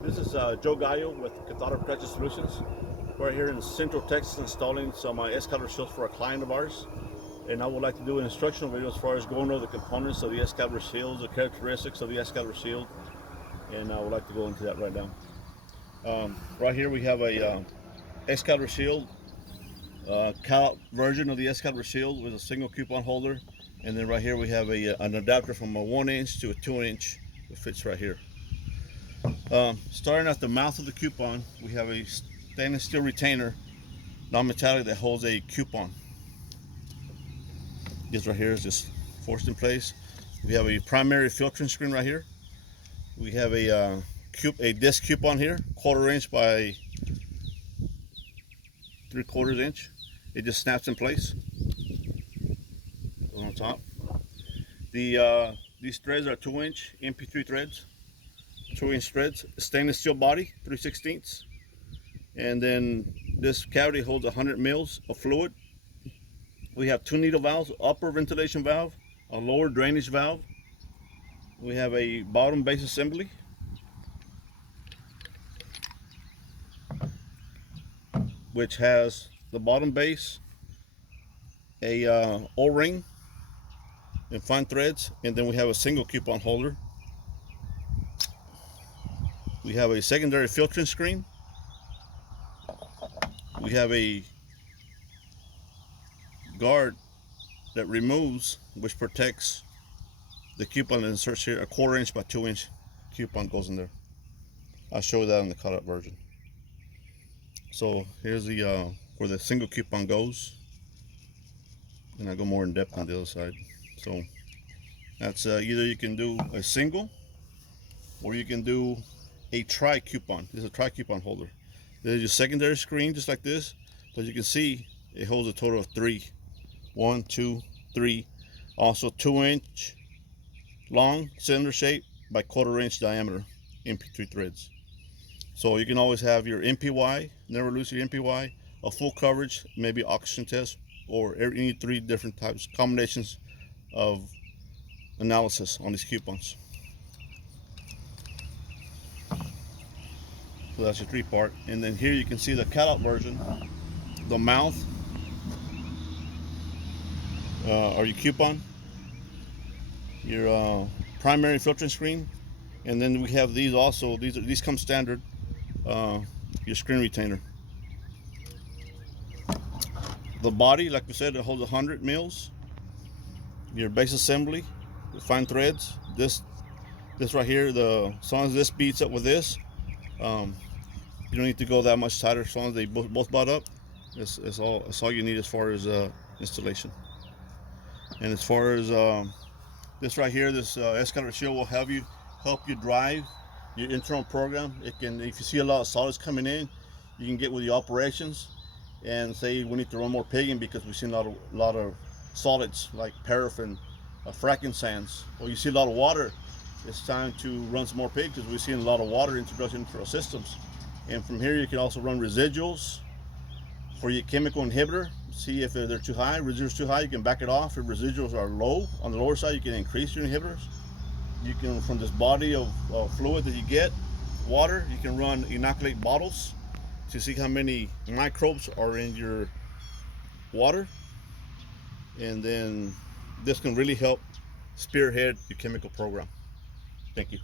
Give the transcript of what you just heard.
This is Joe Gallo with Cathodic Protection Solutions. We're here in Central Texas installing some Excalibur shields for a client of ours. And I would like to do an instructional video as far as going over the components of the Excalibur shield, the characteristics of the Excalibur shield. And I would like to go into that right now. Right here we have a Excalibur shield, cut version of the Excalibur shield with a single coupon holder. And then right here we have an adapter from a 1" to a 2" that fits right here. Starting at the mouth of the coupon, we have a stainless steel retainer, non-metallic, that holds a coupon. This right here is just forced in place. We have a primary filtering screen right here. We have a disc coupon here, 1/4 inch by 3/4 inch. It just snaps in place on top. These threads are 2" MP3 threads. 2" threads, stainless steel body, 3/16. And then this cavity holds 100 mils of fluid. We have 2 needle valves, upper ventilation valve, a lower drainage valve. We have a bottom base assembly. Which has the bottom base, a O-ring and fine threads, and then we have a single coupon holder. We have a secondary filtering screen. We have a guard that removes, which protects the coupon that inserts here. A 1/4 inch by 2" coupon goes in there. I'll show you that in the cut-up version. So here's the where the single coupon goes, and I go more in depth on the other side. So that's either you can do a single or you can do a tri-coupon. This is a tri-coupon holder. There's your secondary screen just like this, but you can see it holds a total of 3. 1, 2, 3. Also 2" long, cylinder shape by 1/4 inch diameter MP3 threads. So you can always have your MPY, never lose your MPY, a full coverage, maybe oxygen test, or any 3 different types, combinations of analysis on these coupons. So that's your 3-part. And then here you can see the cutout version, the mouth, or your coupon, your primary filtering screen, and then we have these also. These come standard. Your screen retainer. The body, like we said, it holds 100 mils. Your base assembly, the fine threads. This right here, as long as this beats up with this, you don't need to go that much tighter. As long as they both butt up, it's all you need as far as installation. And as far as this right here, this Excalibur shield will help you drive your internal program. It can, if you see a lot of solids coming in, you can get with the operations and say we need to run more pigging because we've seen a lot of solids like paraffin, fracking sands. Or you see a lot of water, it's time to run some more pig because we've seen a lot of water introduction into our systems. And from here you can also run residuals for your chemical inhibitor. See if they're too high. Residuals too high, you can back it off. If residuals are low on the lower side, you can increase your inhibitors. You can, from this body of fluid that you get, water, you can run inoculate bottles to see how many microbes are in your water. And then this can really help spearhead your chemical program. Thank you.